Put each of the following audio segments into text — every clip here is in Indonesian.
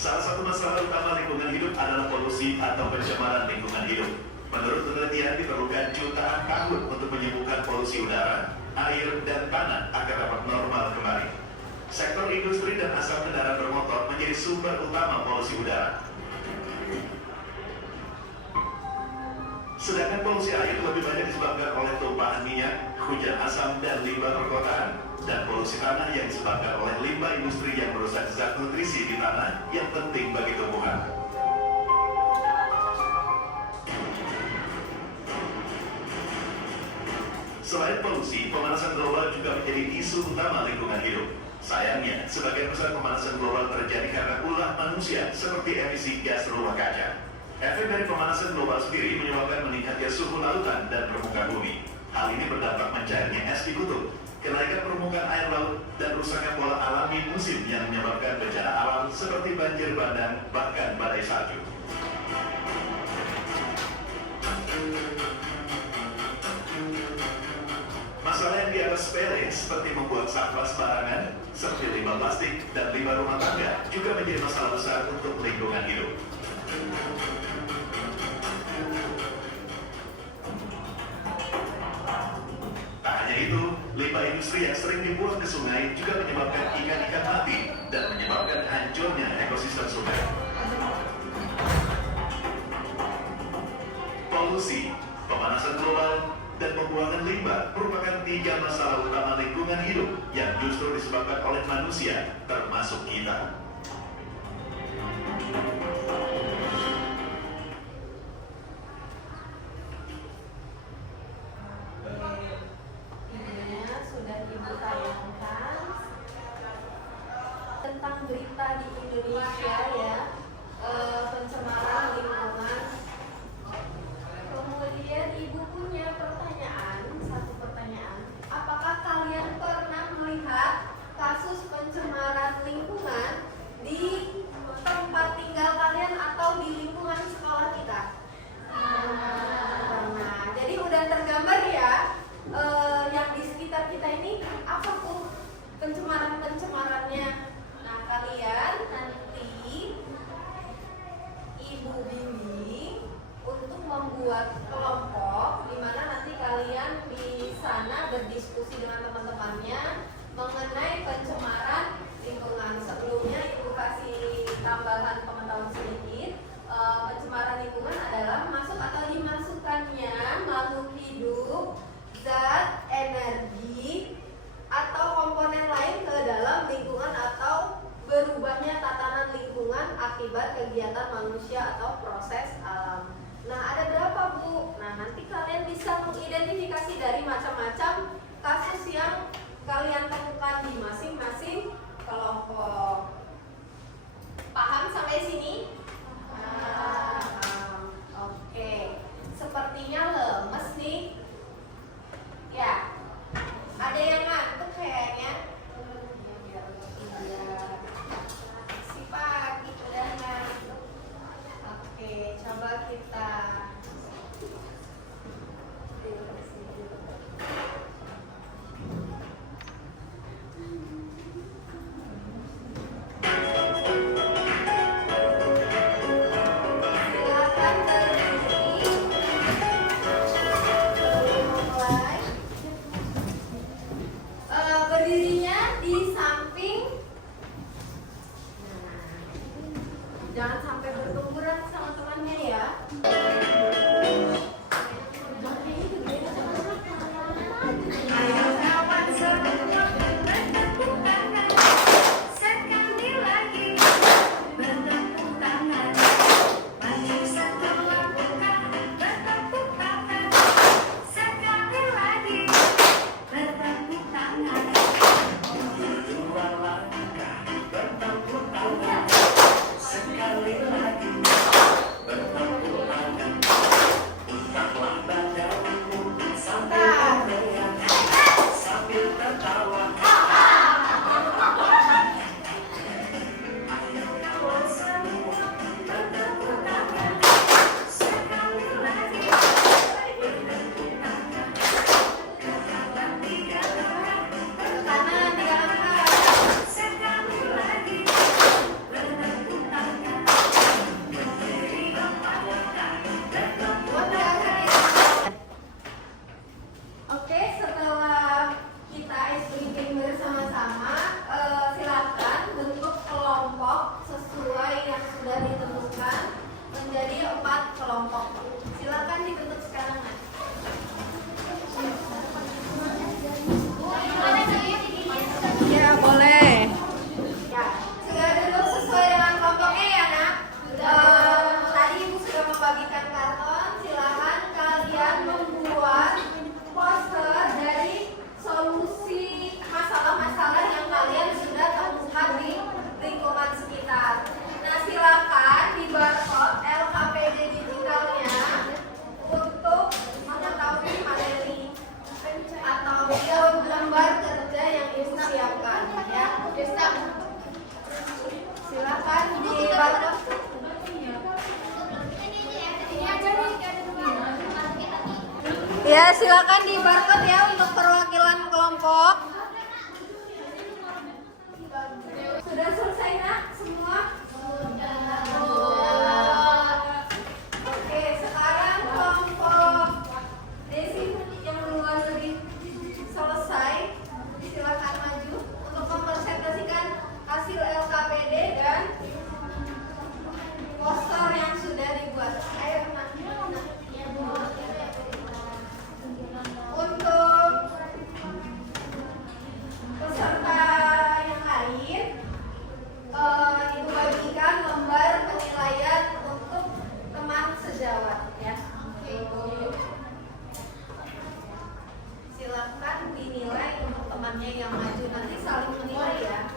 Salah satu masalah utama lingkungan hidup adalah polusi atau pencemaran lingkungan hidup. Menurut penelitian, diperlukan jutaan tahun untuk menyembuhkan polusi udara, air, dan tanah agar dapat normal kembali. Sektor industri dan asap kendaraan bermotor menjadi sumber utama polusi udara. Sedangkan polusi air lebih banyak disebabkan oleh tumpahan minyak, hujan asam, dan limbah perkotaan. Dan polusi tanah yang disebabkan oleh limbah industri yang merusak zat nutrisi di tanah yang penting bagi tumbuhan. Selain polusi, pemanasan global juga menjadi isu utama lingkungan hidup. Sayangnya, sebagian besar pemanasan global terjadi karena ulah manusia seperti emisi gas rumah kaca. Efek dari pemanasan global sendiri menyebabkan meningkatnya suhu lautan dan permukaan bumi. Hal ini berdampak mencairnya es di kutub, kenaikan permukaan air laut, dan rusaknya pola alami musim yang menyebabkan bencana alam seperti banjir bandang, bahkan badai salju. Masalah yang dianggap sepele seperti membuang sampah sembarangan, seperti limbah plastik dan limbah rumah tangga juga menjadi masalah besar untuk lingkungan hidup. Tak hanya itu, limbah industri yang sering dibuang ke sungai juga menyebabkan ikan-ikan mati dan menyebabkan hancurnya ekosistem sungai. Polusi, pemanasan global, dan pembuangan limbah merupakan 3 masalah utama lingkungan hidup yang justru disebabkan oleh manusia, termasuk kita. Videonya sudah Ibu tayangkan tentang berita di Indonesia ya, pencemaran lingkungan. Kemudian Ibu punya satu pertanyaan. Apakah kalian pernah melihat kasus pencemaran lingkungan di tempat tinggal kalian atau di lingkungan sekolah kita? Nah, jadi udah tergambar ya, yang di sekitar kita ini apa tuh pencemarannya. Nah, kalian nanti Ibu bimbing untuk membuat kelompok di mana nanti kalian di sana berdiskusi dengan teman-temannya mengenai pencemaran lingkungan. Sebelumnya Ibu kasih tambahan pengetahuan sedikit. Pencemaran lingkungan adalah masuk atau dimasukkannya makhluk hidup, zat, energi, atau komponen lain ke dalam lingkungan atau berubahnya tatanan lingkungan akibat kegiatan manusia atau proses alam. Nah, ada berapa Bu? Nah, nanti kalian bisa mengidentifikasi dari macam-macam kasus yang kalian temukan di masing-masing kelompok. Paham sampai sini? Oke. Sepertinya lemes nih. Ya. Ada yang ngantuk kayaknya. Si pagi udah ngantuk. Oke, coba kita silakan berdiri. Mulai. Berdirinya di samping. Jangan sampai bertumburan sama temannya ya. Ayo kawan semua bertepuk tangan, sekali lagi bertepuk tangan. Maju satu langkah, bertepuk tangan, sekali lagi bertepuk tangan. Dua langkah, bertepuk tangan, sekali lagi. silakan di barcode. Ya, silakan di barcode ya untuk perwakilan kelompok. Sudah selesai nak semua? Oke, sekarang kelompok Desi yang luar negeri selesai. Silakan maju untuk mempresentasikan hasil LKPD dan poster yang sudah dibuat. Ayo, Nak. Untuk peserta yang lain, Ibu bagikan lembar penilaian untuk teman sejawat ya. Silakan dinilai untuk temannya yang maju, nanti saling menilai ya.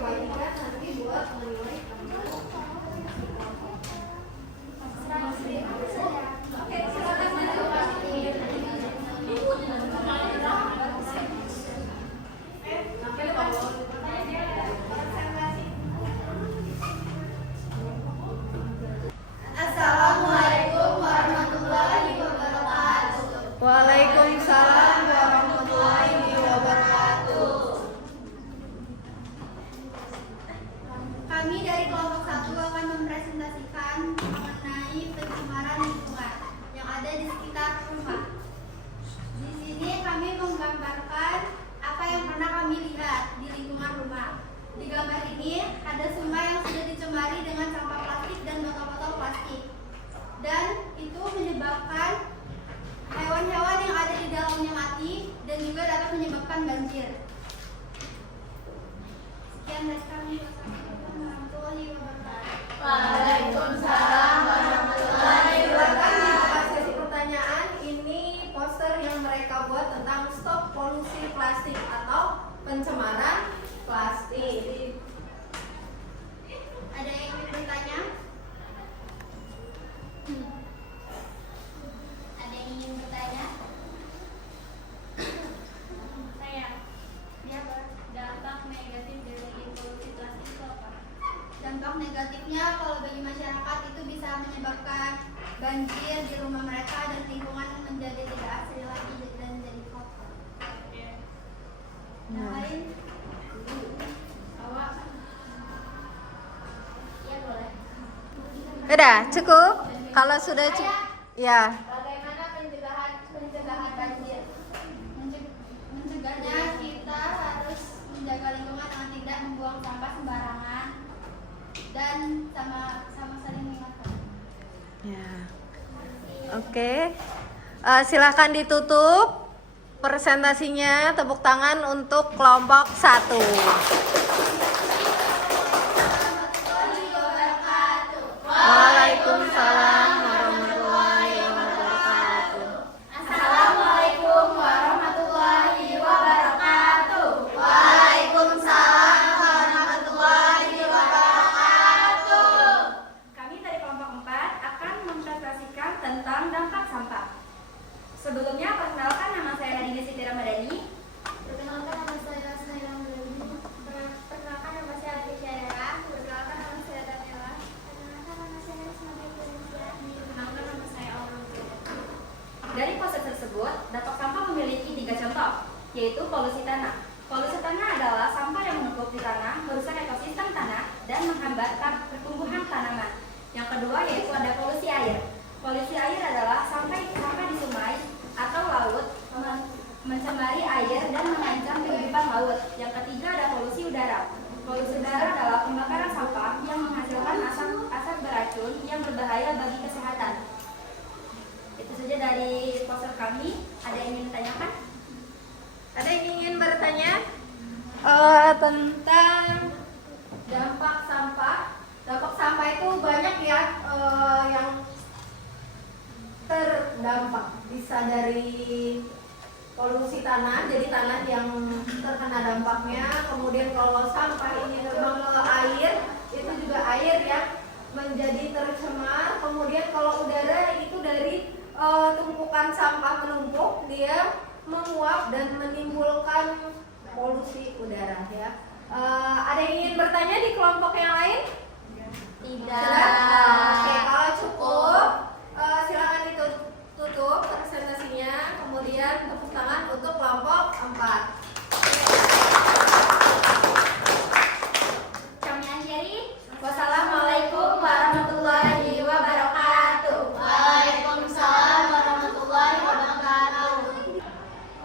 Bagikan nanti buat menilai. Oke, silakan maju. Assalamualaikum warahmatullahi wabarakatuh. Waalaikumsalam warahmatullahi wabarakatuh. Kami dari kelompok 1 akan mempresentasikan mengenai pencemaran lingkungan yang ada di sekitar rumah. Di sini kami menggambarkan apa yang pernah kami lihat di lingkungan rumah. Di gambar ini ada sungai yang sudah dicemari dengan sampah plastik dan botol-botol plastik. Dan itu menyebabkan hewan-hewan yang ada di dalamnya mati dan juga dapat menyebabkan banjir. Sekian dari kami. Wassalamualaikum warahmatullahi wabarakatuh. Waalaikumsalam warahmatullahi wabarakatuh. Silakan sesi pertanyaan. Ini poster yang mereka buat tentang stop polusi plastik atau pencemaran plastik. Ada yang ingin bertanya? Ada yang ingin bertanya? Saya. Siapa? Dampak negatif dari polusi plastik itu apa? Dampak negatifnya kalau bagi masyarakat itu bisa menyebabkan banjir di rumah mereka dan lingkungan menjadi tidak asri lagi dan jadi kotor. Yang lain? Awak? Iya boleh. Udah cukup? Kalau sudah cukup, ya. Bagaimana pencegahan banjir? Mencegahnya kita harus menjaga lingkungan dengan tidak membuang sampah sembarangan dan sama saling mengingatkan. Ya. Oke. Silakan ditutup presentasinya. Tepuk tangan untuk kelompok 1. Waalaikumsalam warahmatullahi wabarakatuh. Assalamualaikum warahmatullahi wabarakatuh. Waalaikumsalam warahmatullahi wabarakatuh. Kami dari kelompok 4 akan mempresentasikan tentang dampak sampah. Sebelumnya, perkenalkan nama saya Nadine Siti Ramadhani. Perkenalkan nama saya Saira Mulani. Perkenalkan nama saya Adi Syahera. Perkenalkan nama saya Daniela. Perkenalkan nama saya Ismail Indonesia. Perkenalkan nama saya Aurel. Dari proses tersebut, dampak sampah memiliki 3 contoh, yaitu polusi tanah. Polusi tanah adalah sampah yang menumpuk di tanah, merusak ekosistem tanah, dan menghambat pertumbuhan tanaman. Yang kedua yaitu ada polusi air. Polusi air adalah sampah di sungai atau laut mencemari air dan mengancam kehidupan laut. Yang ketiga ada polusi udara. Polusi udara adalah pembakaran sampah yang menghasilkan asap beracun yang berbahaya bagi kesehatan. Itu saja dari poster kami. Ada yang ingin ditanyakan? Ada yang ingin bertanya tentang dampak sampah? Dampak sampah itu banyak ya yang terdampak. Bisa dari polusi tanah, jadi tanah yang terkena dampaknya. Kemudian kalau sampah ini terbang ke air, itu juga air yang menjadi tercemar. Kemudian kalau udara itu dari tumpukan sampah menumpuk, dia menguap dan menimbulkan polusi udara ya. Ada yang ingin bertanya di kelompok yang lain? Sudah? Oke, kalau cukup silakan ditutup presentasinya, kemudian tepuk tangan untuk kelompok 4. Kami akhiri. Wassalamualaikum warahmatullahi wabarakatuh. Waalaikumsalam warahmatullahi wabarakatuh.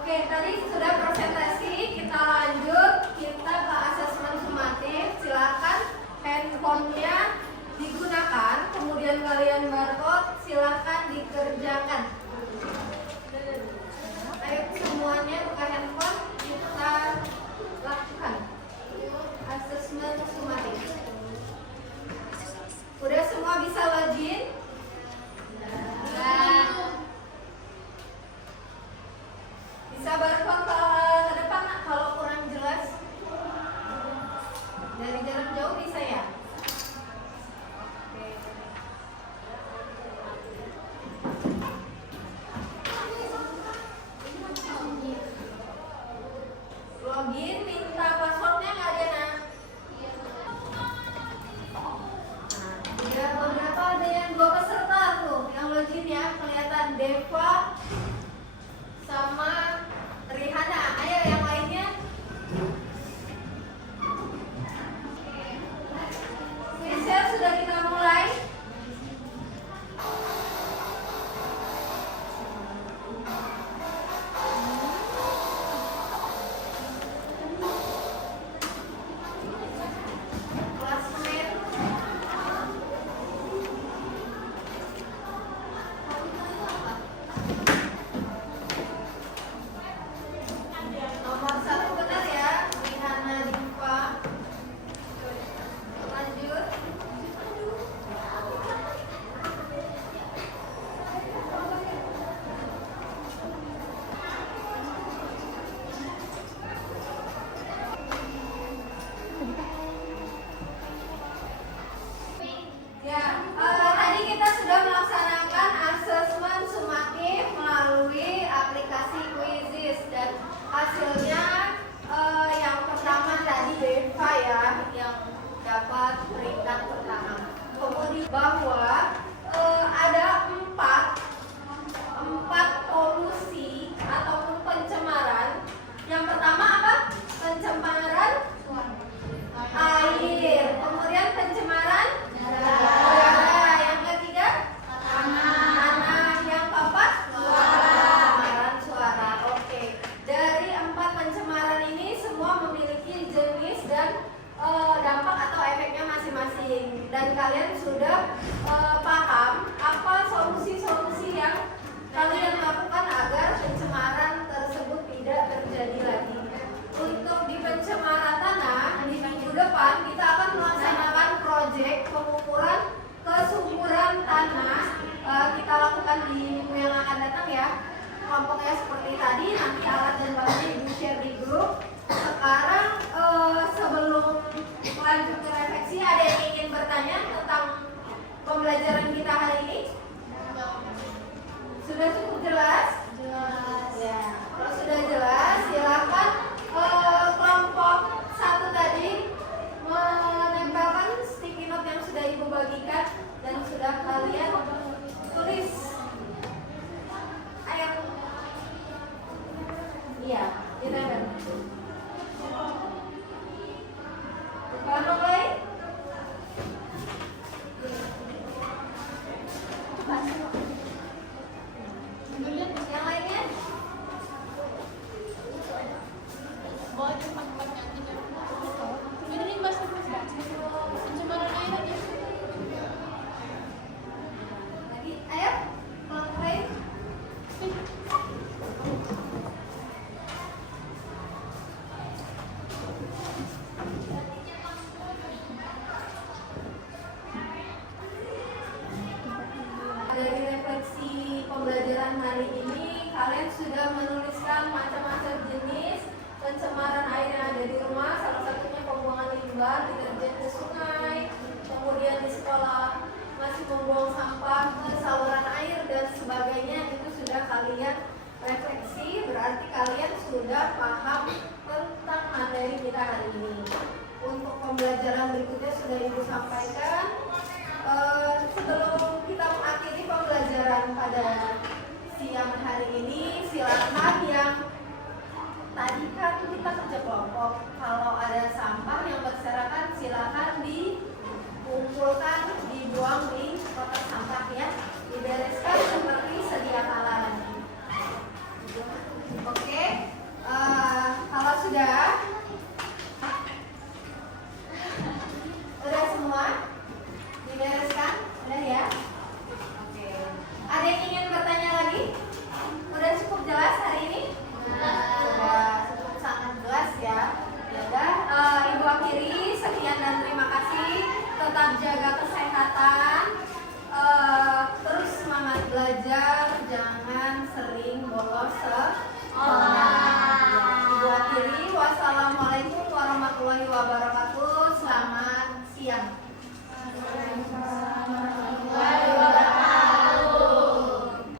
Oke, tadi sudah presentasi, kita lanjut, kita ke asesmen sumatif. Silakan handphonenya digunakan, kemudian kalian barcode, silakan dikerjakan. Ayo semuanya buka handphone, kita lakukan asesmen sumatif. Udah semua bisa login? Bisa barcode ke depan nak, kalau kurang jelas. Dari jarak jauh bisa ya? Oke. Login, minta passwordnya nggak ada nak? Ya, beberapa ada yang 2 peserta tuh yang login ya, kelihatan Deva sama Rihana. Ayo yang lainnya. Michelle, sudah kita mulai. Classmate. Nomor 1 benar ya, Rihana Diva. Lanjut. Ya, tadi kita sudah melaksanakan asesmen sumatif melalui aplikasi Quizizz dan hasilnya yang pertama tadi Deva ya yang dapat peringkat pertama. Kemudian bahwa ada empat polusi ataupun pencemaran. Yang pertama apa? Pencemaran air. Kemudian pencemaran udara. Yang ketiga tanah. Yang keempat pencemaran suara. Oke. Dari 4 pencemaran ini semua memiliki jenis dan dampak atau efeknya masing-masing. Dan kalian sudah paham apa solusi-solusi yang kalian lakukan agar pencemaran tersebut tidak terjadi lagi. Untuk di pencemaran tanah, di minggu depan kita akan melaksanakan proyek pengukuran kesuburan tanah. Kita lakukan di minggu yang akan datang ya. Kelompoknya seperti tadi, nanti alat dan bahannya ibu share di grup. Sekarang sebelum lanjut ke refleksi, ada yang ingin bertanya tentang pembelajaran kita hari ini? Sudah cukup jelas? Jelas. Ya, kalau sudah jelas, silakan kelompok 1 tadi menempelkan sticky note yang sudah ibu bagikan dan sudah kalian tulis. Ayo. Iya, ditempel. Kelompok lain? Yang lainnya? Lagi, ayo, kelompok lain. sudah paham tentang materi kita hari ini. Untuk pembelajaran berikutnya sudah Ibu sampaikan. Sebelum kita mengakhiri pembelajaran pada siang hari ini, silakan yang tadi kan kita kerja kelompok. Kalau ada sampah yang berserakan, silakan dikumpulkan, dibuang di kotak sampah ya, dibereskan seperti sedia kala. Oke, kalau sudah semua dibereskan, udah ya. Oke, ada yang ingin bertanya lagi? Udah cukup jelas hari ini? Sudah cukup sangat jelas ya. Yaudah, Ibu akhiri. Sekian dan terima kasih. Tetap jaga kesehatan. Terus semangat belajar. Jangan sering bolos.